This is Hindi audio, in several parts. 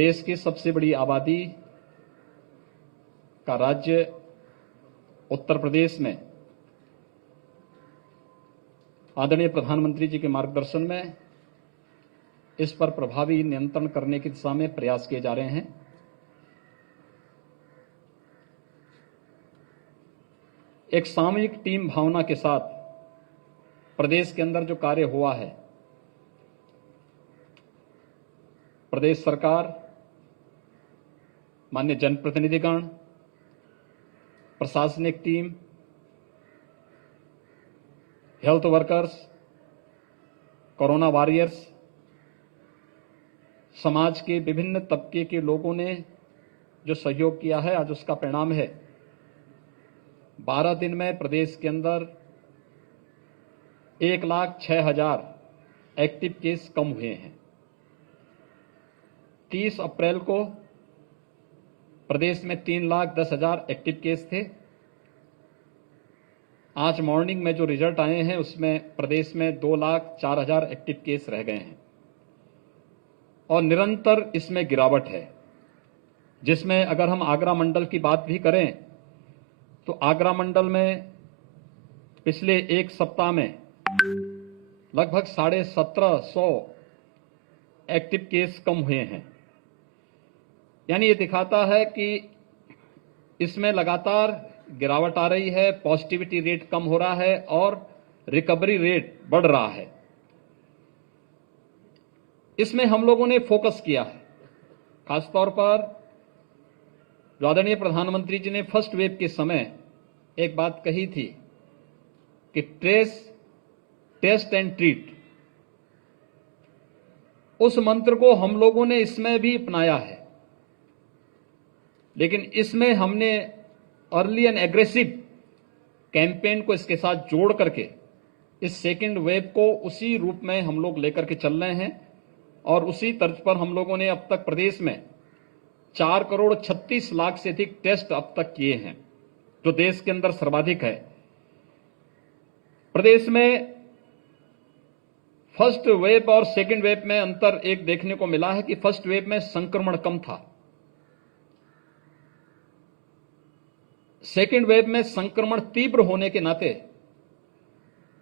देश की सबसे बड़ी आबादी का राज्य उत्तर प्रदेश में आदरणीय प्रधानमंत्री जी के मार्गदर्शन में इस पर प्रभावी नियंत्रण करने की दिशा में प्रयास किए जा रहे हैं। एक सामूहिक टीम भावना के साथ प्रदेश के अंदर जो कार्य हुआ है, प्रदेश सरकार, माननीय जनप्रतिनिधिगण, प्रशासनिक team, health workers, corona warriors, समाज के विभिन्न तबके के लोगों ने जो सहयोग किया है, आज उसका परिणाम है 12 दिन में प्रदेश के अंदर 1,06,000 एक्टिव केस कम हुए हैं। 30 अप्रैल को प्रदेश में 3,10,000 एक्टिव केस थे। आज मॉर्निंग में जो रिजल्ट आए हैं उसमें प्रदेश में 2,04,000 एक्टिव केस रह गए हैं और निरंतर इसमें गिरावट है, जिसमें अगर हम आगरा मंडल की बात भी करें तो आगरा मंडल में पिछले एक सप्ताह में लगभग 1,750 एक्टिव केस कम हुए हैं। यानी ये दिखाता है कि इसमें लगातार गिरावट आ रही है, पॉजिटिविटी रेट कम हो रहा है और रिकवरी रेट बढ़ रहा है। इसमें हम लोगों ने फोकस किया है, खासतौर पर जो आदरणीय प्रधानमंत्री जी ने फर्स्ट वेव के समय एक बात कही थी कि ट्रेस, टेस्ट एंड ट्रीट, उस मंत्र को हम लोगों ने इसमें भी अपनाया है। लेकिन इसमें हमने अर्ली एंड एग्रेसिव कैंपेन को इसके साथ जोड़ करके इस सेकेंड वेव को उसी रूप में हम लोग लेकर के चल रहे हैं और उसी तर्ज पर हम लोगों ने अब तक प्रदेश में 4,36,00,000 से अधिक टेस्ट अब तक किए हैं, जो देश के अंदर सर्वाधिक है। प्रदेश में फर्स्ट वेव और सेकेंड वेव में अंतर एक देखने को मिला है कि फर्स्ट वेव में संक्रमण कम था, सेकेंड वेव में संक्रमण तीव्र होने के नाते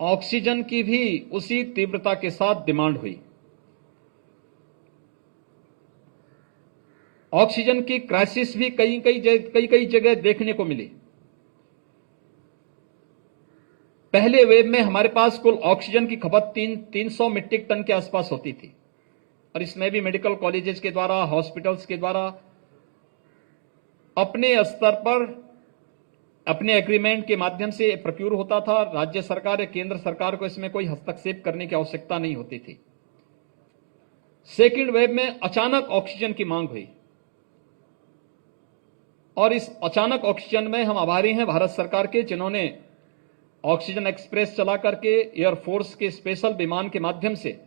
ऑक्सीजन की भी उसी तीव्रता के साथ डिमांड हुई। ऑक्सीजन की क्राइसिस भी कई जगह देखने को मिली। पहले वेव में हमारे पास कुल ऑक्सीजन की खपत 300 मीट्रिक टन के आसपास होती थी और इसमें भी मेडिकल कॉलेजेस के द्वारा, हॉस्पिटल्स के द्वारा अपने स्तर पर अपने एग्रीमेंट के माध्यम से प्रोक्यूर होता था। राज्य सरकार या केंद्र सरकार को इसमें कोई हस्तक्षेप करने की आवश्यकता नहीं होती थी। सेकेंड वेव में अचानक ऑक्सीजन की मांग हुई और इस अचानक ऑक्सीजन में हम आभारी हैं भारत सरकार के, जिन्होंने ऑक्सीजन एक्सप्रेस चला करके एयरफोर्स के स्पेशल विमान के माध्यम से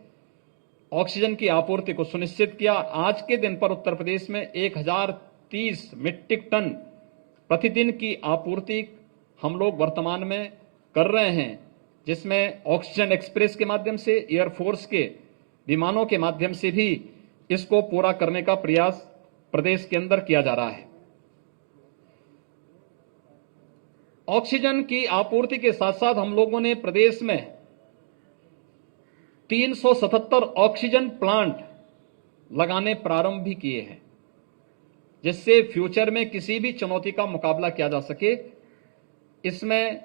ऑक्सीजन की आपूर्ति को सुनिश्चित किया। आज के दिन पर उत्तर प्रदेश में 1,030 मीट्रिक टन प्रतिदिन की आपूर्ति हम लोग वर्तमान में कर रहे हैं, जिसमें ऑक्सीजन एक्सप्रेस के माध्यम से, एयरफोर्स के विमानों के माध्यम से भी इसको पूरा करने का प्रयास प्रदेश के अंदर किया जा रहा है। ऑक्सीजन की आपूर्ति के साथ साथ हम लोगों ने प्रदेश में 377 ऑक्सीजन प्लांट लगाने प्रारंभ भी किए हैं, जिससे फ्यूचर में किसी भी चुनौती का मुकाबला किया जा सके। इसमें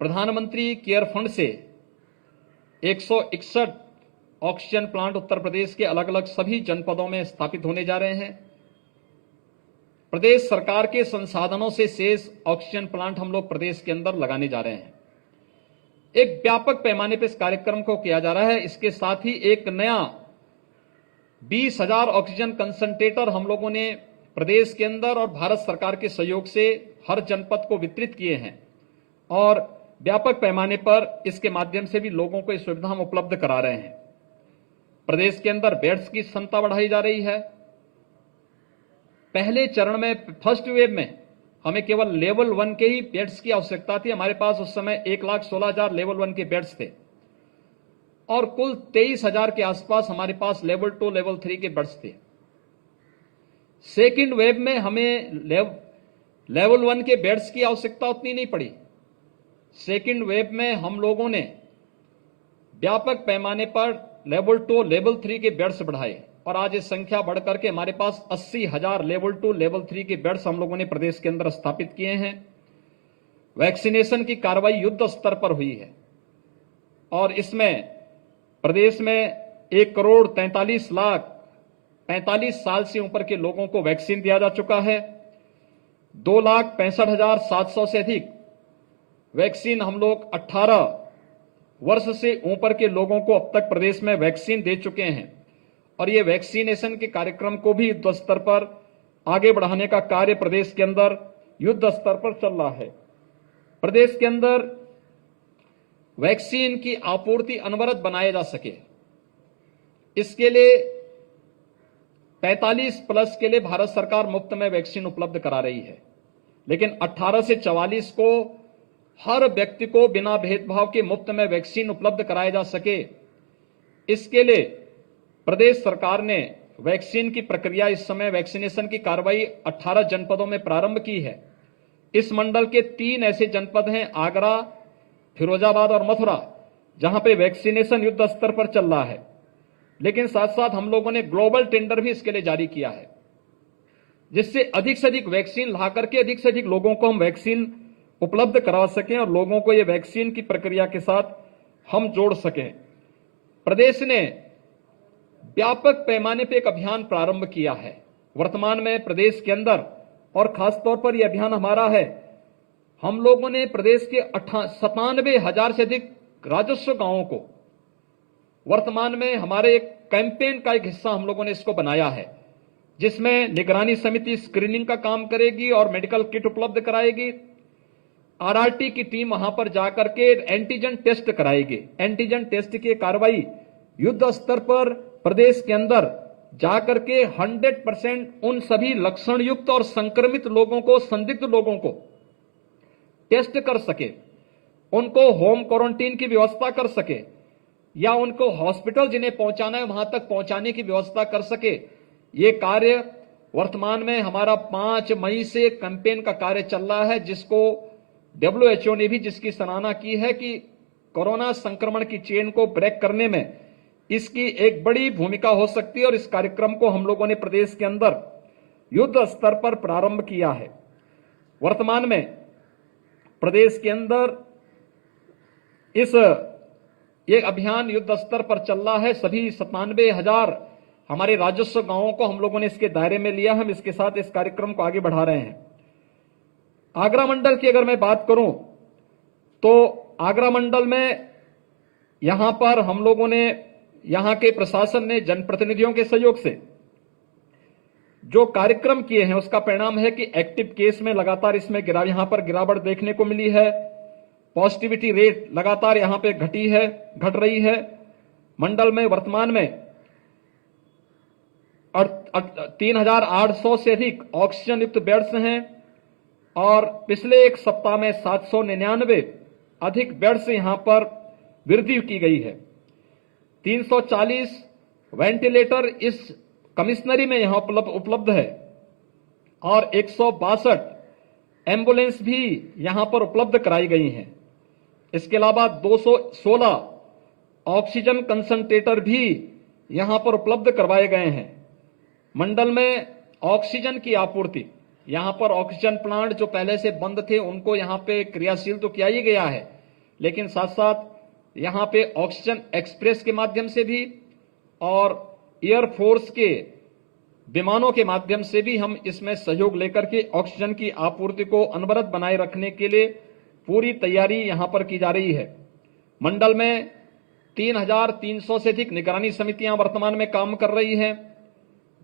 प्रधानमंत्री केयर फंड से 161 ऑक्सीजन प्लांट उत्तर प्रदेश के अलग अलग सभी जनपदों में स्थापित होने जा रहे हैं। प्रदेश सरकार के संसाधनों से शेष ऑक्सीजन प्लांट हम लोग प्रदेश के अंदर लगाने जा रहे हैं। एक व्यापक पैमाने पर इस कार्यक्रम को किया जा रहा है। इसके साथ ही एक नया 20,000 ऑक्सीजन कंसंट्रेटर हम लोगों ने प्रदेश के अंदर और भारत सरकार के सहयोग से हर जनपद को वितरित किए हैं और व्यापक पैमाने पर इसके माध्यम से भी लोगों को इस सुविधा हम उपलब्ध करा रहे हैं। प्रदेश के अंदर बेड्स की क्षमता बढ़ाई जा रही है। पहले चरण में, फर्स्ट वेव में, हमें केवल लेवल 1 के ही बेड्स की आवश्यकता थी। हमारे पास उस समय 1,16,000 लेवल 1 के बेड्स थे और कुल 23,000 के आसपास हमारे पास लेवल 2, लेवल 3 के बेड्स थे। सेकेंड वेव में हमें लेवल 1 के बेड्स की आवश्यकता उतनी नहीं पड़ी। सेकेंड वेव में हम लोगों ने व्यापक पैमाने पर लेवल 2, लेवल 3 के बेड्स बढ़ाए और आज ये संख्या बढ़कर के हमारे पास 80,000 लेवल 2, लेवल 3 के बेड्स हम लोगों ने प्रदेश के अंदर स्थापित किए हैं। वैक्सीनेशन की कार्रवाई युद्ध स्तर पर हुई है और इसमें प्रदेश में 1,43,45 साल से ऊपर के लोगों को वैक्सीन दिया जा चुका है। 2,65,700 से अधिक वैक्सीन हम लोग 18 वर्ष से ऊपर के लोगों को अब तक प्रदेश में वैक्सीन दे चुके हैं और ये वैक्सीनेशन के कार्यक्रम को भी युद्ध स्तर पर आगे बढ़ाने का कार्य प्रदेश के अंदर युद्ध स्तर पर चल रहा है। प्रदेश के अंदर वैक्सीन की आपूर्ति अनवरत बनाए जा सके, इसके लिए 45+ के लिए भारत सरकार मुफ्त में वैक्सीन उपलब्ध करा रही है, लेकिन 18 से 44 को हर व्यक्ति को बिना भेदभाव के मुफ्त में वैक्सीन उपलब्ध कराया जा सके, इसके लिए प्रदेश सरकार ने वैक्सीन की प्रक्रिया, इस समय वैक्सीनेशन की कार्रवाई 18 जनपदों में प्रारंभ की है। इस मंडल के 3 ऐसे जनपद हैं, आगरा, फिरोजाबाद और मथुरा, जहां पे वैक्सीनेशन युद्ध स्तर पर चल रहा है। लेकिन साथ साथ हम लोगों ने ग्लोबल टेंडर भी इसके लिए जारी किया है, जिससे अधिक से अधिक वैक्सीन ला करके अधिक से अधिक लोगों को हम वैक्सीन उपलब्ध करा सकें और लोगों को ये वैक्सीन की प्रक्रिया के साथ हम जोड़ सकें। प्रदेश ने व्यापक पैमाने पर एक अभियान प्रारंभ किया है। वर्तमान में प्रदेश के अंदर और खासतौर पर यह अभियान हमारा है, हम लोगों ने प्रदेश के 97,000 से अधिक राजस्व गांवों को वर्तमान में हमारे एक कैंपेन का एक हिस्सा हम लोगों ने इसको बनाया है, जिसमें निगरानी समिति स्क्रीनिंग का काम करेगी और मेडिकल किट उपलब्ध कराएगी। आरआरटी की टीम वहां पर जाकर के एंटीजन टेस्ट कराएगी। एंटीजन टेस्ट की कार्रवाई युद्ध स्तर पर प्रदेश के अंदर जाकर के 100% उन सभी लक्षण युक्त और संक्रमित लोगों को, संदिग्ध लोगों को टेस्ट कर सके, उनको होम क्वारंटीन की व्यवस्था कर सके या उनको हॉस्पिटल जिन्हें पहुंचाना है वहां तक पहुंचाने की व्यवस्था कर सके। ये कार्य वर्तमान में हमारा 5 मई से कैंपेन का कार्य चल रहा है, जिसको WHO ने भी जिसकी सराहना की है कि कोरोना संक्रमण की चेन को ब्रेक करने में इसकी एक बड़ी भूमिका हो सकती है और इस कार्यक्रम को हम लोगों ने प्रदेश के अंदर युद्ध स्तर पर प्रारंभ किया है। वर्तमान में प्रदेश के अंदर ये अभियान युद्ध स्तर पर चल रहा है। सभी 97,000 हमारे राजस्व गांवों को हम लोगों ने इसके दायरे में लिया। हम इसके साथ इस कार्यक्रम को आगे बढ़ा रहे हैं। आगरा मंडल की अगर मैं बात करूं तो आगरा मंडल में यहां पर हम लोगों ने, यहां के प्रशासन ने जनप्रतिनिधियों के सहयोग से जो कार्यक्रम किए हैं उसका परिणाम है कि एक्टिव केस में लगातार इसमें यहां पर गिरावट देखने को मिली है। पॉजिटिविटी रेट लगातार यहां पे घट रही है। मंडल में वर्तमान में 3,800 से अधिक ऑक्सीजन युक्त बेड्स हैं और पिछले एक सप्ताह में 799 अधिक बेड्स यहां पर वृद्धि की गई है। 340 वेंटिलेटर इस कमिश्नरी में यहां उपलब्ध है और 162 एम्बुलेंस भी यहां पर उपलब्ध कराई गई हैं। इसके अलावा 216 ऑक्सीजन कंसंट्रेटर भी यहां पर उपलब्ध करवाए गए हैं। मंडल में ऑक्सीजन की आपूर्ति, यहां पर ऑक्सीजन प्लांट जो पहले से बंद थे उनको यहां पे क्रियाशील तो किया ही गया है, लेकिन साथ साथ यहां पे ऑक्सीजन एक्सप्रेस के माध्यम से भी और एयरफोर्स के विमानों के माध्यम से भी हम इसमें सहयोग लेकर के ऑक्सीजन की आपूर्ति को अनवरत बनाए रखने के लिए पूरी तैयारी यहां पर की जा रही है। मंडल में 3,300 से अधिक निगरानी समितियां वर्तमान में काम कर रही हैं।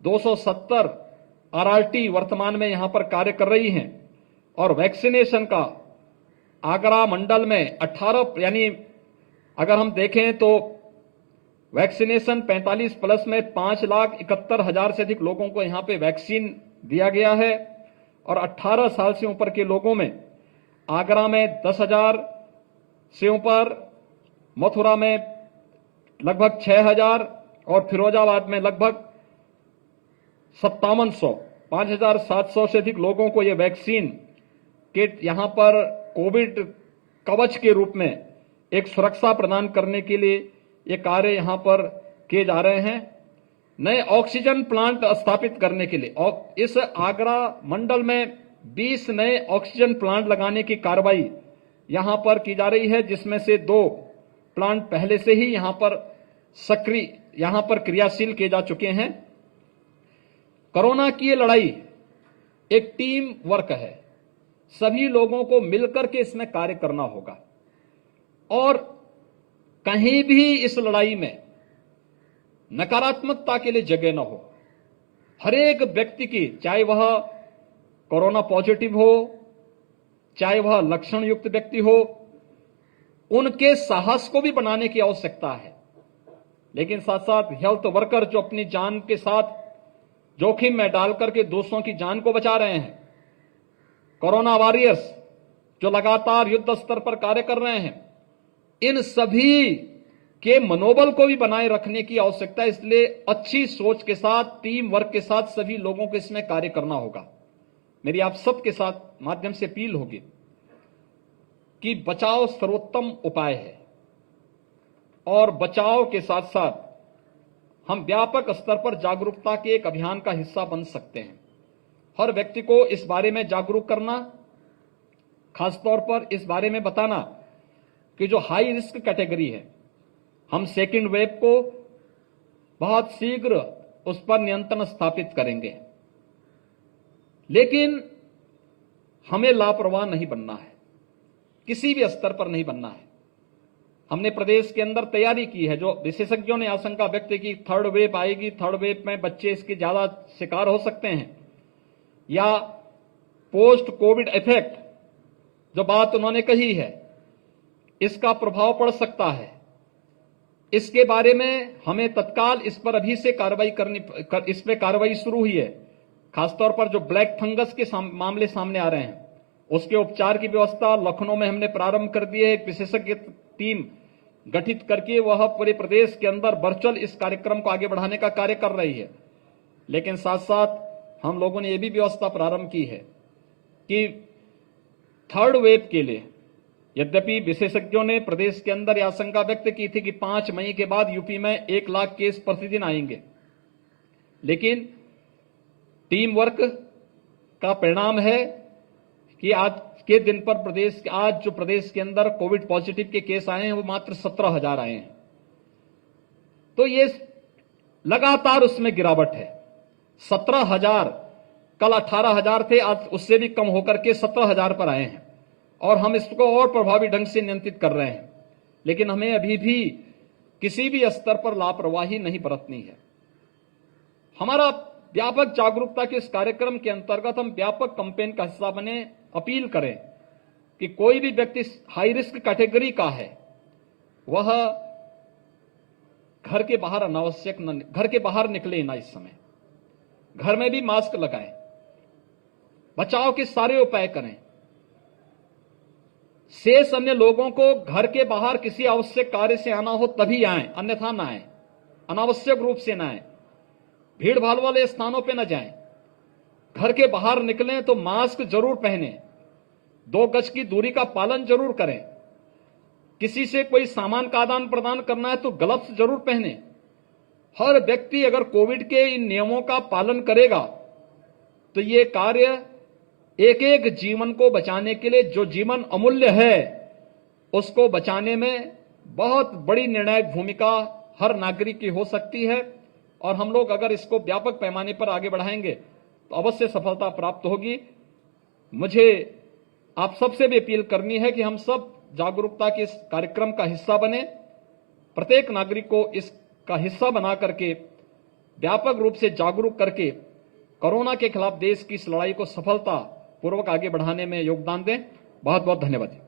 270 आरआरटी वर्तमान में यहां पर कार्य कर रही हैं और वैक्सीनेशन का आगरा मंडल में 18, यानी अगर हम देखें तो वैक्सीनेशन 45+ में 5,71,000 से अधिक लोगों को यहां पे वैक्सीन दिया गया है और 18 साल से ऊपर के लोगों में आगरा में 10,000 से ऊपर, मथुरा में लगभग 6,000 और फिरोजाबाद में लगभग 5700 5,700 से अधिक लोगों को ये वैक्सीन के यहां पर कोविड कवच के रूप में एक सुरक्षा प्रदान करने के लिए ये कार्य यहां पर किए जा रहे हैं। नए ऑक्सीजन प्लांट स्थापित करने के लिए और इस आगरा मंडल में 20 नए ऑक्सीजन प्लांट लगाने की कार्रवाई यहां पर की जा रही है, जिसमें से 2 प्लांट पहले से ही यहां पर क्रियाशील किए जा चुके हैं। कोरोना की ये लड़ाई एक टीम वर्क है, सभी लोगों को मिलकर के इसमें कार्य करना होगा और कहीं भी इस लड़ाई में नकारात्मकता के लिए जगह न हो। हर एक व्यक्ति की, चाहे वह कोरोना पॉजिटिव हो, चाहे वह लक्षण युक्त व्यक्ति हो, उनके साहस को भी बनाने की आवश्यकता है। लेकिन साथ साथ हेल्थ वर्कर जो अपनी जान के साथ जोखिम में डालकर के दूसरों की जान को बचा रहे हैं, कोरोना वॉरियर्स जो लगातार युद्ध स्तर पर कार्य कर रहे हैं, इन सभी के मनोबल को भी बनाए रखने की आवश्यकता है। इसलिए अच्छी सोच के साथ, टीम वर्क के साथ सभी लोगों को इसमें कार्य करना होगा। मेरी आप सबके साथ माध्यम से अपील होगी कि बचाव सर्वोत्तम उपाय है और बचाव के साथ साथ हम व्यापक स्तर पर जागरूकता के एक अभियान का हिस्सा बन सकते हैं। हर व्यक्ति को इस बारे में जागरूक करना, खासतौर पर इस बारे में बताना कि जो हाई रिस्क कैटेगरी है, हम सेकेंड वेव को बहुत शीघ्र उस पर नियंत्रण स्थापित करेंगे। लेकिन हमें लापरवाह नहीं बनना है, किसी भी स्तर पर नहीं बनना है। हमने प्रदेश के अंदर तैयारी की है। जो विशेषज्ञों ने आशंका व्यक्त की थर्ड वेव आएगी, थर्ड वेव में बच्चे इसके ज्यादा शिकार हो सकते हैं या पोस्ट कोविड इफेक्ट, जो बात उन्होंने कही है, इसका प्रभाव पड़ सकता है। इसके बारे में हमें तत्काल इस पर अभी से इस पे कार्रवाई शुरू हुई है। खासतौर पर जो ब्लैक फंगस के मामले सामने आ रहे हैं, उसके उपचार की व्यवस्था लखनऊ में हमने प्रारंभ कर दी है। एक विशेषज्ञ टीम गठित करके वह पूरे प्रदेश के अंदर वर्चुअल इस कार्यक्रम को आगे बढ़ाने का कार्य कर रही है। लेकिन साथ साथ हम लोगों ने यह भी व्यवस्था प्रारंभ की है कि थर्ड वेव के लिए, यद्यपि विशेषज्ञों ने प्रदेश के अंदर यह आशंका व्यक्त की थी कि 5 मई के बाद यूपी में 1 लाख केस प्रतिदिन आएंगे, लेकिन टीम वर्क का परिणाम है कि आज के दिन पर आज जो प्रदेश के अंदर कोविड पॉजिटिव के केस आए हैं वो मात्र 17,000 आए हैं। तो ये लगातार उसमें गिरावट है। 17,000, कल 18,000 थे, आज उससे भी कम होकर के 17,000 पर आए हैं और हम इसको और प्रभावी ढंग से नियंत्रित कर रहे हैं। लेकिन हमें अभी भी किसी भी स्तर पर लापरवाही नहीं बरतनी है। हमारा व्यापक जागरूकता के इस कार्यक्रम के अंतर्गत हम व्यापक कैंपेन का हिस्सा बने, अपील करें कि कोई भी व्यक्ति हाई रिस्क कैटेगरी का है, वह घर के बाहर निकले ना। इस समय घर में भी मास्क लगाएं, बचाव के सारे उपाय करें। शेष अन्य लोगों को घर के बाहर किसी आवश्यक कार्य से आना हो तभी आएं, अन्यथा ना आएं, अनावश्यक रूप से ना आएं, भीड़ भाड़ वाले स्थानों पे न जाएं। घर के बाहर निकलें तो मास्क जरूर पहनें, 2 गज की दूरी का पालन जरूर करें। किसी से कोई सामान का आदान प्रदान करना है तो ग्लव्स जरूर पहने। हर व्यक्ति अगर कोविड के इन नियमों का पालन करेगा तो ये कार्य एक एक जीवन को बचाने के लिए, जो जीवन अमूल्य है उसको बचाने में बहुत बड़ी निर्णायक भूमिका हर नागरिक की हो सकती है। और हम लोग अगर इसको व्यापक पैमाने पर आगे बढ़ाएंगे तो अवश्य सफलता प्राप्त होगी। मुझे आप सबसे भी अपील करनी है कि हम सब जागरूकता के इस कार्यक्रम का हिस्सा बने। प्रत्येक नागरिक को इसका हिस्सा बना करके व्यापक रूप से जागरूक करके कोरोना के खिलाफ देश की इस लड़ाई को सफलता पूर्वक आगे बढ़ाने में योगदान दें। बहुत बहुत धन्यवाद।